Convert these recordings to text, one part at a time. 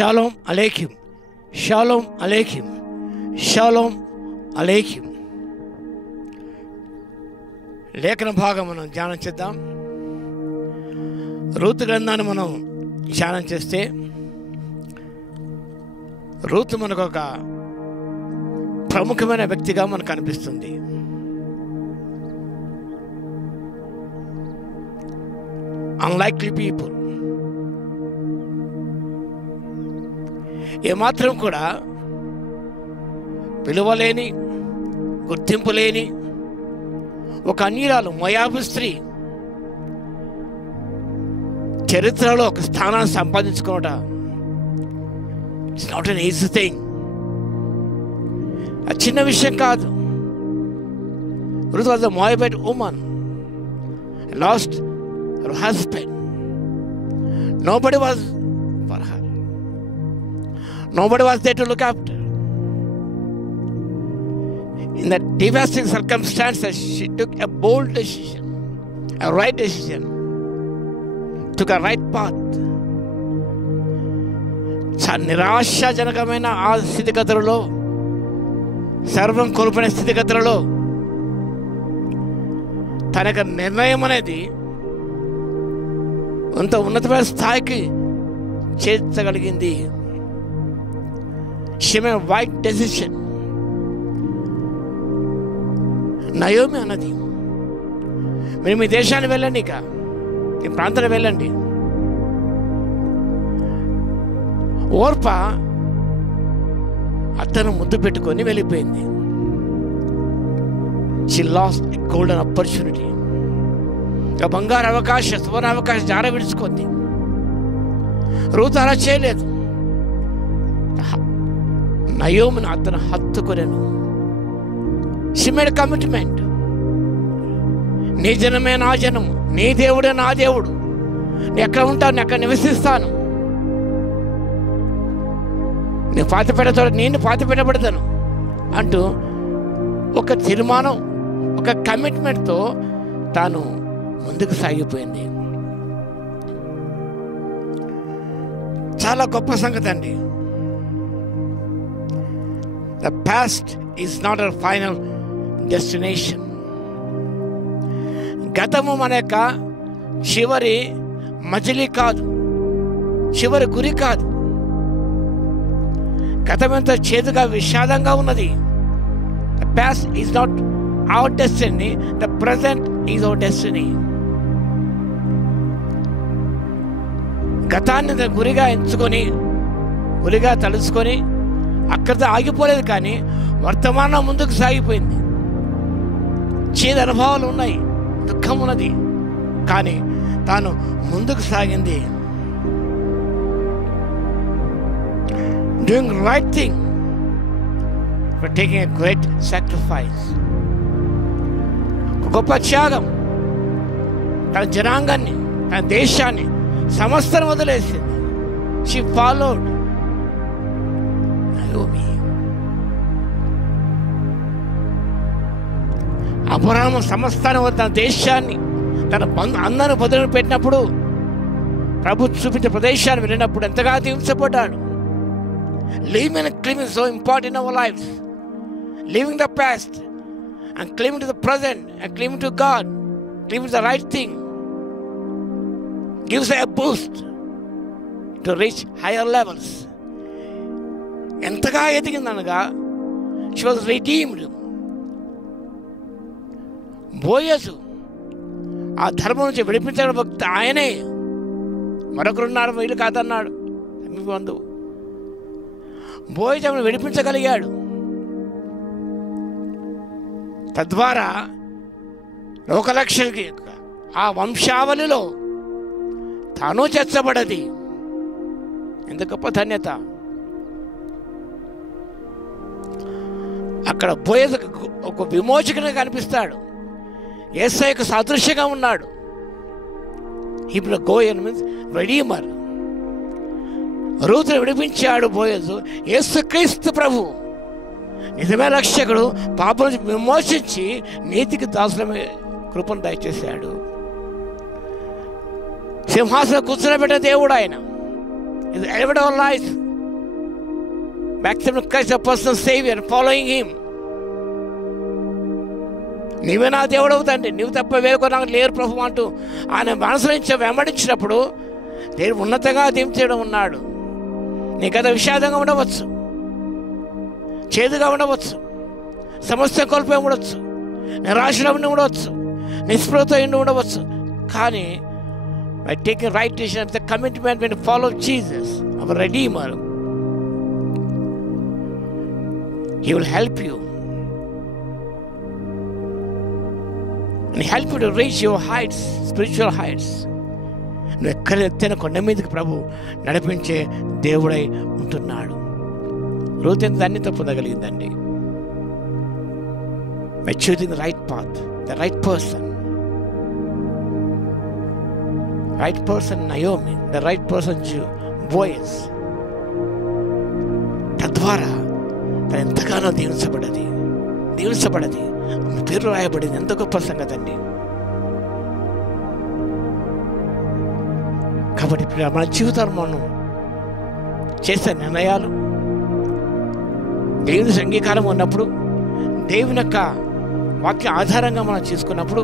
Shalom అలేకిం, షాలోమ్ అలేకిం, షాలోమ్ అలేకిం. లేఖన భాగం మనం ధ్యానం చేద్దాం. రూతు గ్రంథాన్ని మనం ధ్యానం చేస్తే రూతు మనకు ఒక ప్రముఖమైన వ్యక్తిగా మనకు అనిపిస్తుంది. అన్లైక్లీ పీపుల్, ఏమాత్రం కూడా పిలువలేని, గుర్తింపు లేని ఒక అన్యురాలు, మోయాబు స్త్రీ చరిత్రలో ఒక స్థానాన్ని సంపాదించుకోవట it's not an easy thing. అది చిన్న విషయం కాదు. Ruth was a Moabite woman, lost her husband. Nobody was for her. Nobody was there to look after. In that devastating circumstances, she took a bold decision, a right decision, took a right path. నిరాశాజనకమైన ఆ స్థితిగతులలో, సర్వం కోల్పోయిన స్థితిగతులలో తన యొక్క నిర్ణయం అనేది అంత ఉన్నతమైన స్థాయికి చేర్చగలిగింది. She made a right decision. Naomi అన్నది, మీరు మీ దేశాన్ని వెళ్ళండి, ఇక ఈ ప్రాంతానికి వెళ్ళండి. ఓర్ప అతను ముద్దు పెట్టుకొని వెళ్ళిపోయింది. She lost a golden opportunity. ఒక బంగారు అవకాశం, సువర్ణ అవకాశం జార విడుచుకుంది. రూతు అలా చేయలేదు. నయోమిని అతను హత్తుకొనెను. She made a commitment. నీ జనమే నా జనము, నీ దేవుడే నా దేవుడు, నేను ఎక్కడ ఉంటాను, నేను ఎక్కడ నివసిస్తాను, నేను పాతిపెడతా, నేను పాతిపెట్టబడతాను అంటూ ఒక తీర్మానం, ఒక కమిట్మెంట్తో తాను ముందుకు సాగిపోయింది. చాలా గొప్ప సంగతి అండి. The past is not our final destination. గతము మన యొక్క చివరి మజిలీ కాదు, చివరి గురి కాదు. గతం ఎంత చేదుగా, విషాదంగా ఉన్నది. The past is not our destiny, the present is our destiny. గతాన్ని గురిగా ఎంచుకొని, గురిగా తలుచుకొని అక్కడితో ఆగిపోలేదు, కానీ వర్తమానం ముందుకు సాగిపోయింది. చేదు అనుభవాలు ఉన్నాయి, దుఃఖం ఉన్నది, కానీ తాను ముందుకు సాగింది. Doing the right thing, but taking a great sacrifice. గొప్ప త్యాగం. తన జనాంగాన్ని, తన దేశాన్ని, సమస్తం వదిలేసింది. She followed Naomi. అబ్రహాము సమస్తాన్ని, తన దేశాన్ని, తన అందరిని వదిలి పెట్టినప్పుడు, ప్రభు చూపించిన ప్రదేశాన్ని వెళ్ళినప్పుడు ఎంతగా దీవించబడ్డాడు. Living and clinging is so important in our lives. Leaving the past and clinging to the present and clinging to God, clinging to the right thing, gives a boost to reach higher levels. ఎంతగా ఎదిగిందనగా, she was redeemed. Boaz ఆ ధర్మం నుంచి విడిపించిన భక్తి ఆయనే. మరొకరున్నారు, వీళ్ళు కాదన్నాడు మీ బంధువు. బోయజును విడిపించగలిగాడు. తద్వారా లోకలక్షకి ఆ వంశావళిలో తాను చేర్చబడది. ఎంత గొప్ప ధన్యత. అక్కడ బోయజు ఒక విమోచకునిగా కనిపిస్తాడు. యేసయ్యకు సాదృశ్యంగా ఉన్నాడు. ఇప్పుడు గోయన్ మీన్స్ రెడీమర్. రూతును విడిపించాడు బోయజు. యేసుక్రీస్తు ప్రభు నిజమే రక్షకుడు, పాపం నుంచి విమోచించి నీతికి దాసులమే కృపను దయచేశాడు. సింహాసనం కూర్చోబెట్టే దేవుడు ఆయన. ఇది elevate our life accepting Christ as a personal Savior and following Him. నీవే నా దేవుడు అవుతాండి, నీవు తప్ప వేరొక నాకు లేరు ప్రభు అంటూ ఆయన అనుసరించి వెంబడించినప్పుడు దేవుడు ఉన్నతంగా దించడం ఉన్నాడు. నీ గత విషాదంగా ఉండవచ్చు, చేదుగా ఉండవచ్చు, సమస్య కోల్పోయి ఉండవచ్చు, నిరాశలో ఉండి ఉండవచ్చు, నిస్పృహతో ఉండి ఉండవచ్చు. కానీ by taking right decision, the commitment when you follow Jesus, our Redeemer, He will help you and help you to reach your heights, spiritual heights. నువ్వు ఎక్కడ ఎత్తైన కొండ మీదకి ప్రభు నడిపించే దేవుడై ఉంటున్నాడు. రూత్ ఎంత ధన్యత పొందగలిగిందండి by choosing the right path, the right person. Right person Naomi, the right person Boaz. తద్వారా తను ఎంతగానో దీవించబడది పేరు రాయబడింది. ఎంత గొప్ప సంగతి అండి. కాబట్టి మన జీవితాలు మనం చేసే నిర్ణయాలు దేవుని అంగీకారం ఉన్నప్పుడు, దేవుని యొక్క వాక్య ఆధారంగా మనం చేసుకున్నప్పుడు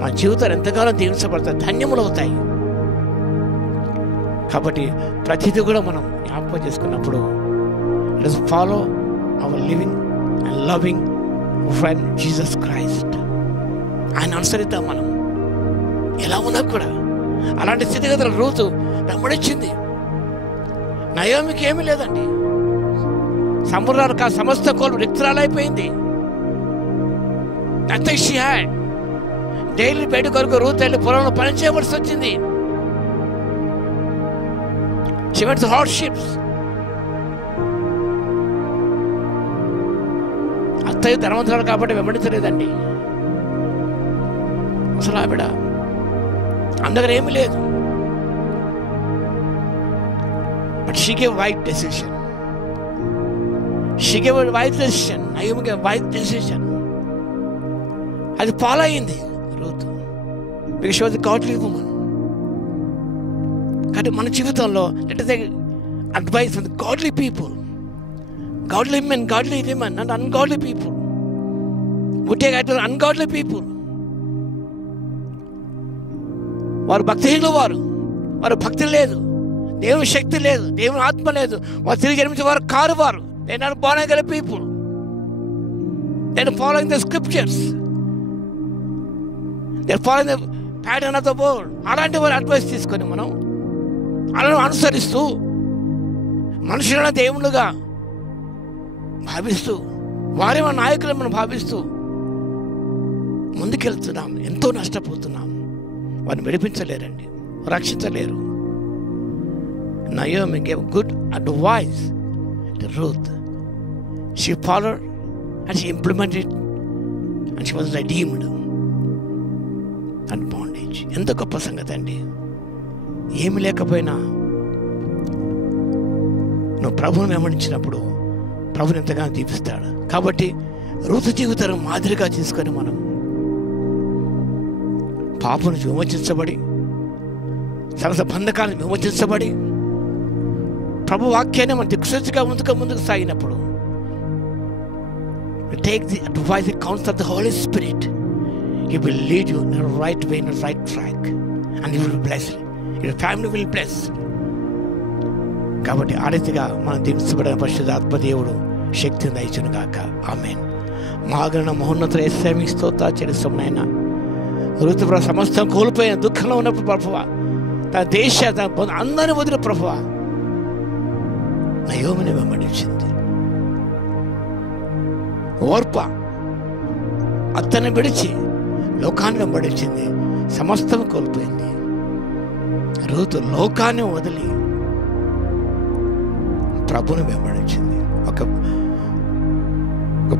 మన జీవితాలు ఎంతగానో దీవించబడతాయి, ధన్యములు అవుతాయి. కాబట్టి ప్రతిదీ కూడా మనం జ్ఞాపకం చేసుకున్నప్పుడు let us follow our living and loving friend Jesus Christ. ఆయన అనుసరిద్దాం మనం ఎలా ఉన్నా కూడా. అలాంటి స్థితిగతులు రూతు వెంబడించింది. నయోమికి ఏమీ లేదండి, సంపూర్ణ సమస్త కోల్పు రిక్తురాలైపోయింది. nothing she had. డైలీ బయట కొరకు రూత్ వెళ్ళి పొలంలో పని చేయవలసి వచ్చింది. she went to hardships. అత్తయ్య ధనవంతురాలు కాబట్టి వెంబడించలేదండి. అసలు ఆవిడ అందగర ఏమీ లేదు. But she gave right decision. Naomi gave right decision. అది ఫాలో అయింది Ruth, because she was a godly woman. కానీ మన జీవితంలో let us take advice from the godly people, godly men, godly women and ungodly people. We take advice from ungodly people. వారు భక్తిహీనులు, వారు భక్తి లేదు, దేవుని శక్తి లేదు, దేవుని ఆత్మ లేదు, వారు తిరిగి జన్మించే వారు కారు. వారు they are not born again people. They are following the scriptures. They are following the pattern of the world. అలాంటి వారి అడ్వైస్ తీసుకొని మనం అలా అనుసరిస్తూ మనుషులను దేవుళ్ళుగా భావిస్తూ వారే మన నాయకులను మనం భావిస్తూ ముందుకెళ్తున్నాం. ఎంతో నష్టపోతున్నాం. వారిని విడిపించలేరండి, రక్షించలేరు. Naomi gave good advice to Ruth. She followed and she implemented and she was redeemed and bondage. ఎంత గొప్ప సంగతి అండి. ఏమి లేకపోయినా నువ్వు ప్రభువుని వెంబడించినప్పుడు ప్రభుని ఎంతగానో దీపిస్తాడు. కాబట్టి రూతు జీవితాన్ని మాదిరిగా తీసుకొని మనం పాపం నుంచి విమోచించబడి, సమస్త బంధకాలను విమోచించబడి, ప్రభు వాక్యాన్ని మనం దిక్సూచిగా ముందుకు సాగినప్పుడు take the advice, the counsel of the Holy Spirit. He will lead you in the right way, in the right track, and you will be blessed. Your family will be blessed. కాబట్టి ఆ రీతిగా మనం దీవించబడిన పరిశుద్ధాత్మ దేవుడు శక్తిని దయచును గాక. ఆమేన్. మహాగణ మహోన్నత యేసయ్య మీకు స్తోత్రాలు చెల్లిస్తున్నాయన. రూతు సమస్తం కోల్పోయిన దుఃఖంలో ఉన్నప్పుడు ప్రభువా, తన దేశ అందరిని వదిలిన ప్రభువా నయోమిని వెంబడించింది. ఓర్ప అతన్ని విడిచి లోకాన్ని వెంబడించింది, సమస్తం కోల్పోయింది. రూతు లోకాన్ని వదిలి ప్రభుని వెంబడించింది. ఒక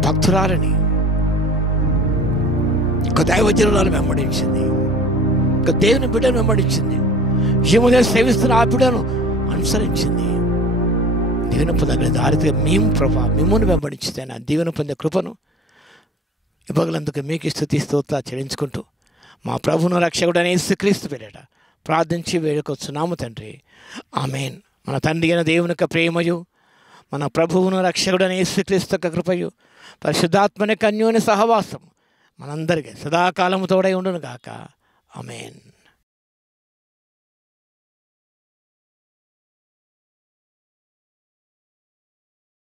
భక్తురాలని, ఒక దైవజనురాలు వెంబడించింది, ఒక దేవుని బిడ్డను వెంబడించింది, జీవన సేవిస్తున్న ఆ బిడ్డను అనుసరించింది. దీవెన పొందగలిగిన దారితో మేము ప్రభా మిమ్మల్ని వెంబడించితే నా దీవెన పొందే కృపను ఇవ్వగలందుకు మీకు స్తుతి స్తోత్రాలు చెల్లించుకుంటూ మా ప్రభువును రక్షకుడైన యేసుక్రీస్తు పేరిట ప్రార్థించి వేడుకొచ్చున్నాము తండ్రి. ఆమేన్. మన తండ్రి అయిన దేవుని యొక్క ప్రేమయు, మన ప్రభువును రక్షకుడైన యేసుక్రీస్తు యొక్క కృపయు పరిశుద్ధాత్మని కన్యోని సహవాసం మనందరికీ సదాకాలము తోడై ఉండును గాక. ఆమేన్.